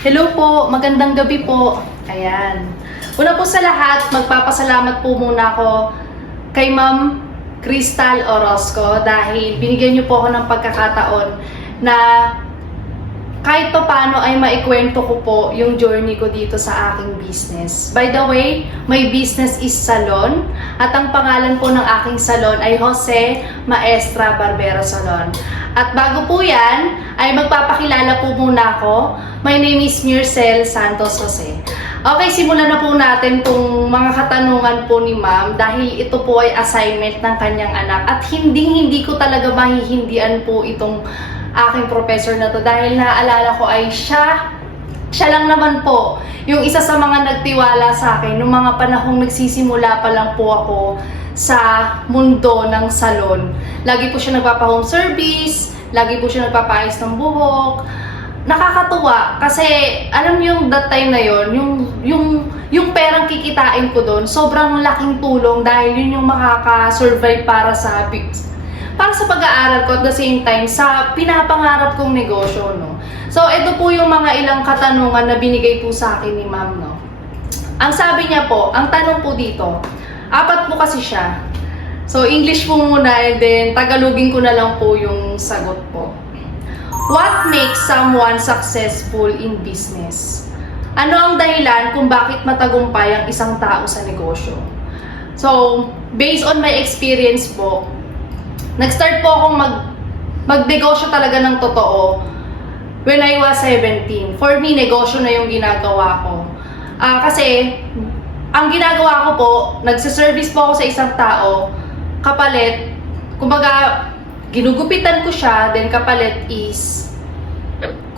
Hello po, magandang gabi po. Ayan. Una po sa lahat, magpapasalamat po muna ako kay Ma'am Crystal Orozco dahil binigyan niyo po ako ng pagkakataon na kahit pa paano ay maikwento ko po yung journey ko dito sa aking business. By the way, my business is salon at ang pangalan po ng aking salon ay Jose Maestra Barbero Salon. At bago po yan, ay magpapakilala po muna ako. My name is Mircel Santos Jose. Okay, simulan na po natin itong mga katanungan po ni Ma'am dahil ito po ay assignment ng kanyang anak at hindi ko talaga mahihindian po itong aking professor na to dahil naaalala ko ay siya lang naman po yung isa sa mga nagtiwala sa akin nung mga panahong nagsisimula pa lang po ako sa mundo ng salon. Lagi po siya nagpapa-home service, lagi po siya nagpapaayos ng buhok. Nakakatuwa kasi alam niyo yung that time na yon, yung perang kikitain ko doon, sobrang laking tulong dahil yun yung makaka-survive para sa pag-aaral ko at the same time sa pinapangarap kong negosyo, no. So ito po yung mga ilang katanungan na binigay po sa akin ni Ma'am, no. Ang sabi niya po, ang tanong po dito, 4 po kasi siya. So English po muna and then Tagalogin ko na lang po yung sagot po. What makes someone successful in business? Ano ang dahilan kung bakit matagumpay ang isang tao sa negosyo? So, based on my experience po, nag-start po akong magnegosyo talaga ng totoo when I was 17. For me, negosyo na yung ginagawa ko. Kasi, ang ginagawa ko po, nagsiservice po ako sa isang tao, kapalit, kumbaga, ginugupitan ko siya, then kapalit is,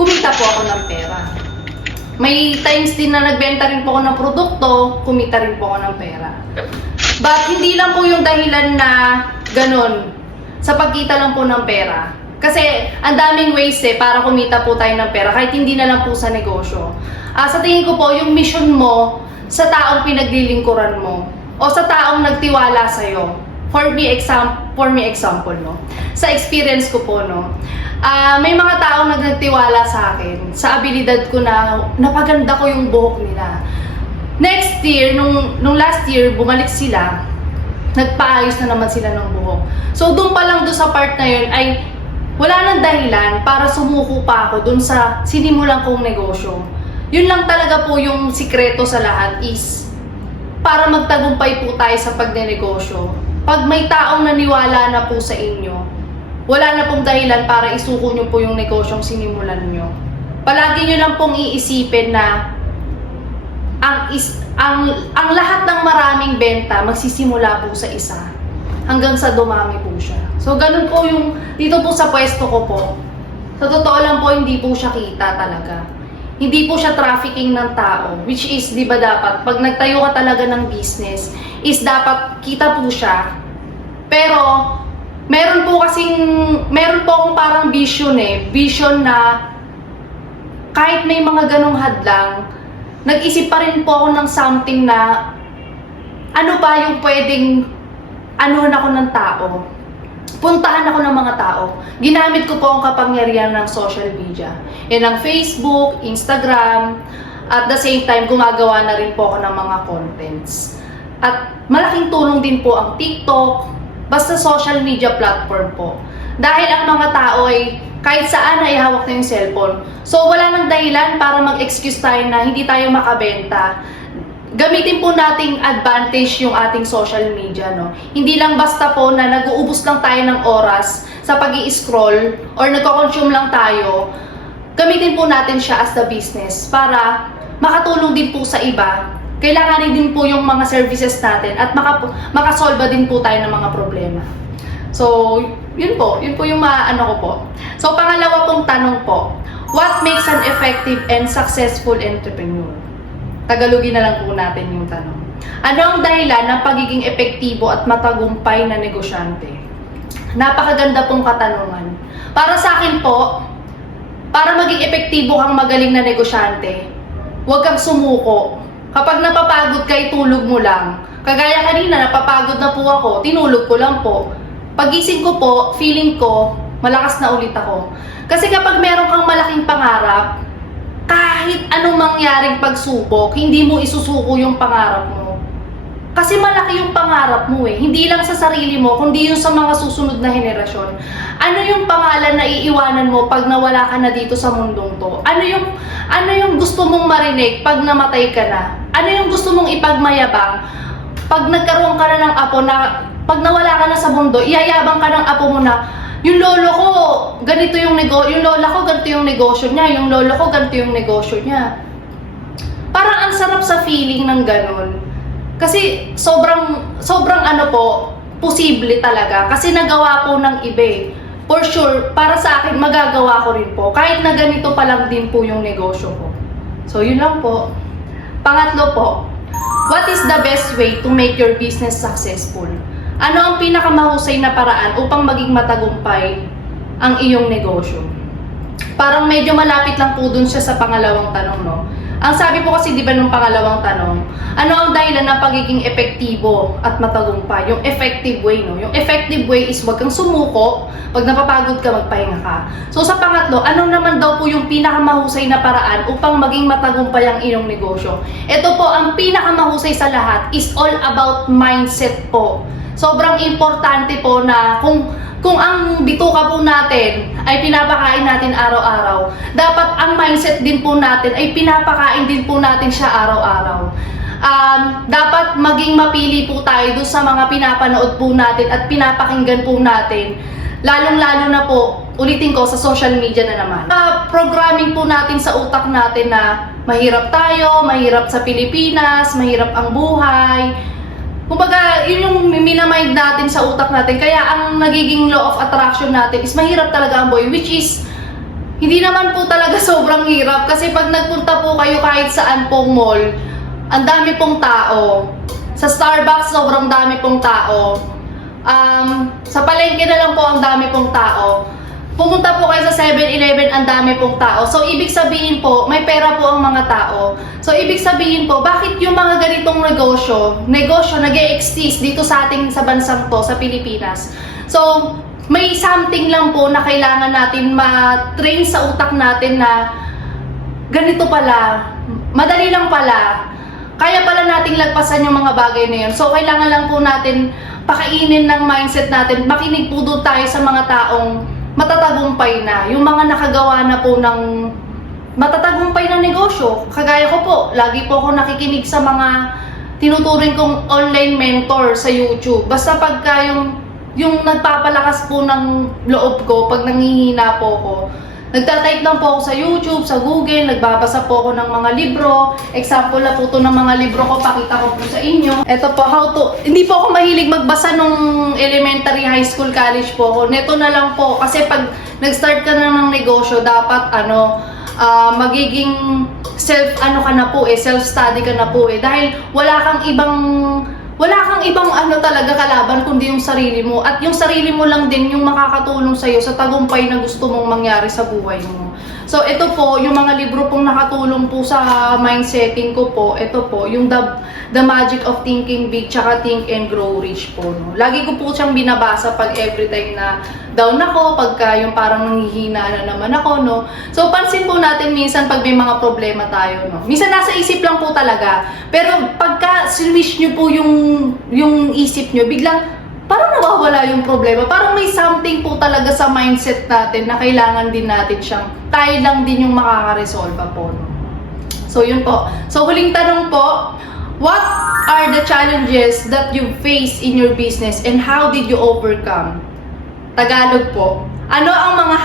kumita po ako ng pera. May times din na nagbenta rin po ako ng produkto, kumita rin po ako ng pera. But hindi lang po yung dahilan na ganun, sa pagkita lang po ng pera. Kasi ang daming ways para kumita po tayo ng pera, kahit hindi na lang po sa negosyo. Sa tingin ko po, yung mission mo sa taong pinaglilingkuran mo o sa taong nagtiwala sa'yo. For me example, no? Sa experience ko po, no? May mga taong nagtiwala sa akin, sa abilidad ko na napaganda ko yung buhok nila. Next year, nung last year, bumalik sila, nagpaayos na naman sila ng buhok. So, doon pa lang doon sa part na yun ay wala nang dahilan para sumuko pa ako doon sa sinimulan kong negosyo. Yun lang talaga po yung sikreto sa lahat is para magtagumpay po tayo sa pagnenegosyo. Pag may taong naniwala na po sa inyo, wala na pong dahilan para isuko nyo po yung negosyong sinimulan nyo. Palagi nyo lang pong iisipin na ang lahat ng maraming benta magsisimula po sa isa hanggang sa dumami po siya. So ganun po yung dito po sa pwesto ko po. Sa totoo lang po hindi po siya kita talaga. Hindi po siya trafficking ng tao, which is, di ba dapat, pag nagtayo ka talaga ng business, is dapat kita po siya. Pero, meron po akong parang vision vision na kahit may mga ganong hadlang, nag-isip pa rin po ako ng something na ano ba yung pwedeng anuhan ako ng tao. Puntahan ako ng mga tao. Ginamit ko po ang kapangyarihan ng social media. Yan ang Facebook, Instagram, at the same time, gumagawa na rin po ako ng mga contents. At malaking tulong din po ang TikTok, basta social media platform po. Dahil ang mga tao ay kahit saan ay hawak na yung cellphone. So wala nang dahilan para mag-excuse tayo na hindi tayo makabenta. Gamitin po nating advantage yung ating social media, no? Hindi lang basta po na nag-uubos lang tayo ng oras sa pag-i-scroll or nagko-consume lang tayo. Gamitin po natin siya as the business para makatulong din po sa iba. Kailanganin din po yung mga services natin at makasolba din po tayo ng mga problema. So, yun po yung ano ko po. So, pangalawa pong tanong po, what makes an effective and successful entrepreneur? Tagalogin na lang po natin yung tanong. Ano ang dahilan ng pagiging epektibo at matagumpay na negosyante? Napakaganda pong katanungan. Para sa akin po, para maging epektibo kang magaling na negosyante, huwag kang sumuko. Kapag napapagod ka, itulog mo lang. Kagaya kanina, napapagod na po ako, tinulog ko lang po. Pagising ko po, feeling ko, malakas na ulit ako. Kasi kapag meron kang malaking pangarap, kahit kahit anong mangyaring pagsubok, hindi mo isusuko yung pangarap mo. Kasi malaki yung pangarap mo eh. Hindi lang sa sarili mo, kundi yung sa mga susunod na henerasyon. Ano yung pangalan na iiwanan mo pag nawala ka na dito sa mundong to? Ano yung gusto mong marinig pag namatay ka na? Ano yung gusto mong ipagmayabang pag nagkaroon ka na ng apo na pag nawala ka na sa mundo, iyayabang ka ng apo mo na yung lolo ko, ganito yung yung lola ko, ganito yung negosyo niya, yung lolo ko, ganito yung negosyo niya. Parang ang sarap sa feeling ng ganon. Kasi sobrang ano po, posible talaga. Kasi nagawa po ng iba eh. For sure, para sa akin, magagawa ko rin po. Kahit na ganito pa lang din po yung negosyo ko. So, yun lang po. Pangatlo po, what is the best way to make your business successful? Ano ang pinakamahusay na paraan upang maging matagumpay ang iyong negosyo? Parang medyo malapit lang po dun siya sa pangalawang tanong, no? Ang sabi po kasi, di ba, nung pangalawang tanong, ano ang dahilan ng pagiging epektibo at matagumpay? Yung effective way, no? Yung effective way is wag kang sumuko, pag napapagod ka, magpahinga ka. So sa pangatlo, ano naman daw po yung pinakamahusay na paraan upang maging matagumpay ang iyong negosyo? Ito po, ang pinakamahusay sa lahat is all about mindset po. Sobrang importante po na kung ang bituka po natin ay pinapakain natin araw-araw, dapat ang mindset din po natin ay pinapakain din po natin siya araw-araw. Dapat maging mapili po tayo doon sa mga pinapanood po natin at pinapakinggan po natin. Lalong-lalo na po, ulitin ko, sa social media na naman. Programming po natin sa utak natin na mahirap tayo, mahirap sa Pilipinas, mahirap ang buhay. Kumbaga, yun yung minamind natin sa utak natin. Kaya ang nagiging law of attraction natin is mahirap talaga ang buhay, which is hindi naman po talaga sobrang hirap. Kasi pag nagpunta po kayo kahit saan pong mall, ang dami pong tao. Sa Starbucks, sobrang dami pong tao. Sa palengke na lang po ang dami pong tao. Pumunta po kayo sa 7-Eleven, ang dami pong tao. So, ibig sabihin po, may pera po ang mga tao. So, ibig sabihin po, bakit yung mga ganitong negosyo nag-e-exist dito sa ating sa bansang to, sa Pilipinas? So, may something lang po na kailangan natin ma-train sa utak natin na ganito pala, madali lang pala, kaya pala nating lagpasan yung mga bagay na yun. So, kailangan lang po natin pakainin ng mindset natin, makinig po doon tayo sa mga taong matatagumpay na, yung mga nakagawa na po ng matatagumpay na negosyo. Kagaya ko po, lagi po ako nakikinig sa mga tinuturing kong online mentor sa YouTube. Basta pagka yung nagpapalakas po ng loob ko, pag nangihina po ako, nagtatype lang po ako sa YouTube, sa Google, nagbabasa po ako ng mga libro. Example na po ito ng mga libro ko, pakita ko po sa inyo. Ito po, hindi po ako mahilig magbasa nung elementary, high school, college po ako. Neto na lang po, kasi pag nag-start ka na ng negosyo, dapat magiging self-study ka na po eh. Dahil wala kang ibang talaga kalaban kundi yung sarili mo. At yung sarili mo lang din yung makakatulong sa'yo sa tagumpay na gusto mong mangyari sa buhay mo. So, ito po, yung mga libro pong nakatulong po sa mindsetting ko po, ito po, yung The Magic of Thinking Big, tsaka Think and Grow Rich po. No? Lagi ko po siyang binabasa pag every time na down ako, pagka yung parang nanghihina na naman ako, no? So, pansin po natin minsan pag may mga problema tayo, no? Minsan nasa isip lang po talaga. Pero pagka switch nyo po yung isip nyo, biglang parang nawawala yung problema. Parang may something po talaga sa mindset natin na kailangan din natin siyang, tayo lang din yung makaka-resolve po, no? So, yun po. So, huling tanong po, what are the challenges that you face in your business and how did you overcome? Tagalog po. Ano ang mga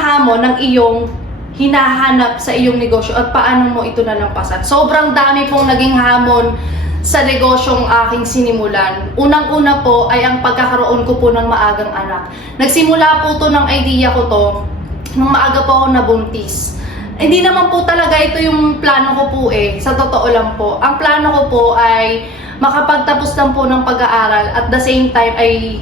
hamon ng iyong hinahanap sa iyong negosyo at paano mo ito nalampasan? Sobrang dami pong naging hamon sa negosyong aking sinimulan. Unang-una po ay ang pagkakaroon ko po ng maagang anak. Nagsimula po to ng idea ko to nung maaga po ako nabuntis. Hindi naman po talaga ito yung plano ko po eh. Sa totoo lang po. Ang plano ko po ay makapagtapos lang po ng pag-aaral at the same time ay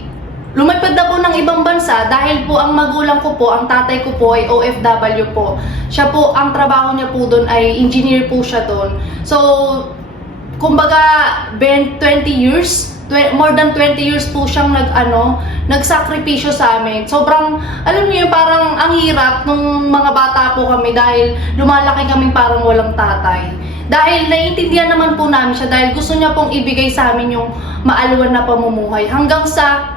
lumipad na po ng ibang bansa dahil po ang magulang ko po, ang tatay ko po ay OFW po. Siya po, ang trabaho niya po doon ay engineer po siya doon. So, kumbaga 20 years, more than 20 years po siyang nagsakripisyo sa amin. Sobrang, alam niyo, parang ang hirap nung mga bata po kami dahil lumalaki kami parang walang tatay. Dahil naiintindihan naman po namin siya dahil gusto niya pong ibigay sa amin yung maalwan na pamumuhay. Hanggang sa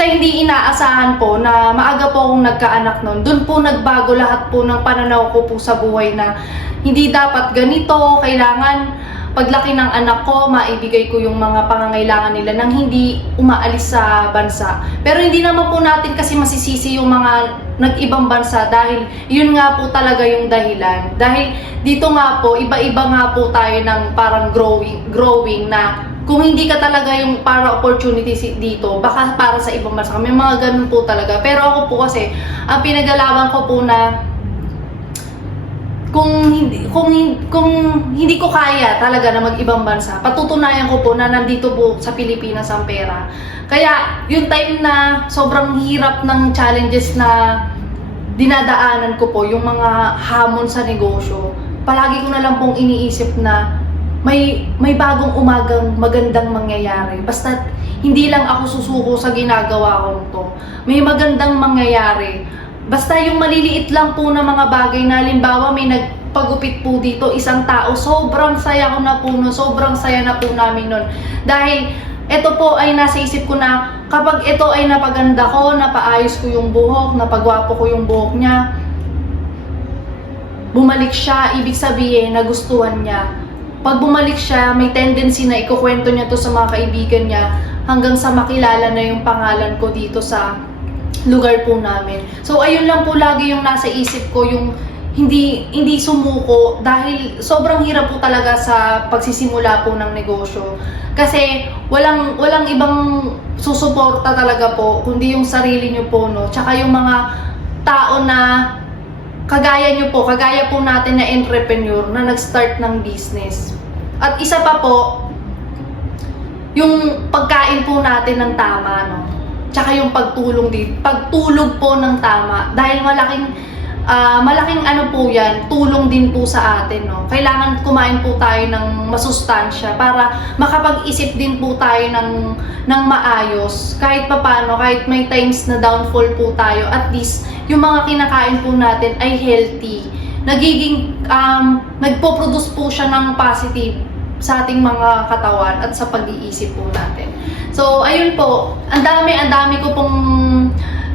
hindi inaasahan po na maaga po akong nagkaanak noon. Doon po nagbago lahat po ng pananaw ko po sa buhay na hindi dapat ganito, kailangan paglaki ng anak ko, maibigay ko yung mga pangangailangan nila nang hindi umaalis sa bansa. Pero hindi naman po natin kasi masisisi yung mga nag-ibang bansa dahil yun nga po talaga yung dahilan. Dahil dito nga po, iba-iba nga po tayo ng parang growing na kung hindi ka talaga yung para opportunities dito, baka para sa ibang bansa. May mga ganun po talaga. Pero ako po kasi, ang pinag-alaban ko po na kung hindi ko kaya talaga na mag-ibang bansa, patutunayan ko po na nandito po sa Pilipinas ang pera. Kaya yung time na sobrang hirap ng challenges na dinadaanan ko po, yung mga hamon sa negosyo, palagi ko na lang pong iniisip na may bagong umagang magandang mangyayari. Basta hindi lang ako susuko sa ginagawa ko to. May magandang mangyayari. Basta yung maliliit lang po na mga bagay na halimbawa may nagpagupit po dito, isang tao, sobrang saya ko na po nun, sobrang saya na po namin nun. Dahil ito po ay nasa isip ko na kapag ito ay napaganda ko, napaayos ko yung buhok, napagwapo ko yung buhok niya, bumalik siya, ibig sabihin nagustuhan niya. Pag bumalik siya, may tendency na ikukwento niya to sa mga kaibigan niya hanggang sa makilala na yung pangalan ko dito sa lugar po namin. So ayun lang po lagi yung nasa isip ko, yung hindi sumuko dahil sobrang hirap po talaga sa pagsisimula po ng negosyo. Kasi walang ibang susuporta talaga po kundi yung sarili niyo po, no. Tsaka yung mga tao na kagaya po natin na entrepreneur na nag-start ng business. At isa pa po, yung pagkain po natin ng tama, no. Tsaka yung pagtulog po ng tama dahil malaking ano po yan, tulong din po sa atin, no. Kailangan kumain po tayo ng masustansya para makapag-isip din po tayo ng maayos. Kahit papaano, kahit may times na downfall po tayo, at least yung mga kinakain po natin ay healthy. Nagpo-produce po siya ng positive sa ating mga katawan at sa pag-iisip po natin. So, ayun po, ang dami ko pong,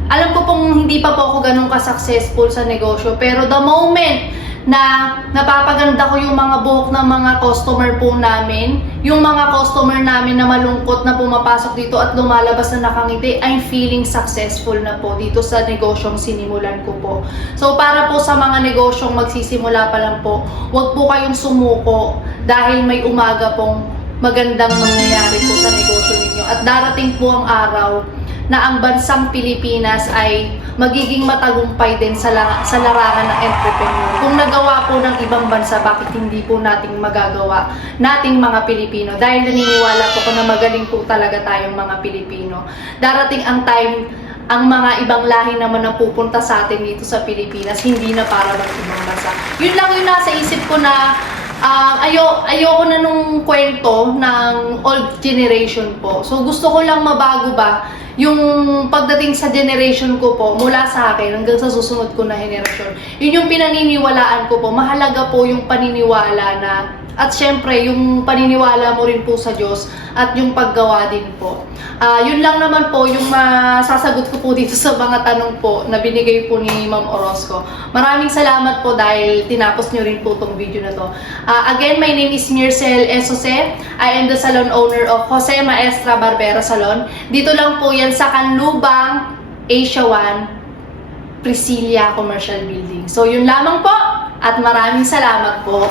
alam ko pong hindi pa po ako ganun ka-successful sa negosyo, pero the moment na napapaganda ko yung mga buhok ng mga customer po namin, yung mga customer namin na malungkot na pumapasok dito at lumalabas na nakangiti, I'm feeling successful na po dito sa negosyong sinimulan ko po. So para po sa mga negosyong magsisimula pa lang po, huwag po kayong sumuko dahil may umaga pong magandang mangyayari po sa negosyo ninyo. At darating po ang araw na ang bansang Pilipinas ay magiging matagumpay din sa larangan ng entrepreneur. Kung nagawa po ng ibang bansa, bakit hindi po nating magagawa nating mga Pilipino? Dahil naniniwala po ko na magaling po talaga tayong mga Pilipino. Darating ang time, ang mga ibang lahi naman na pupunta sa atin dito sa Pilipinas, hindi na para ng ibang bansa. Yun lang yung nasa isip ko na ayoko na nung kwento ng old generation po. So gusto ko lang mabago ba yung pagdating sa generation ko po, mula sa akin hanggang sa susunod ko na henerasyon. Yun yung pinaniniwalaan ko po. Mahalaga po yung paniniwala na, at syempre yung paniniwala mo rin po sa Diyos at yung paggawa din po. Yun lang naman po yung masasagot ko po dito sa mga tanong po na binigay po ni Ma'am Orozco. Maraming salamat po dahil tinapos nyo rin po tong video na to. Again, my name is Mircel S. Jose. I am the salon owner of Jose Maestra Barbera Salon. Dito lang po yan sa Canlubang, Asia 1, Priscilla Commercial Building. So yun lamang po at maraming salamat po.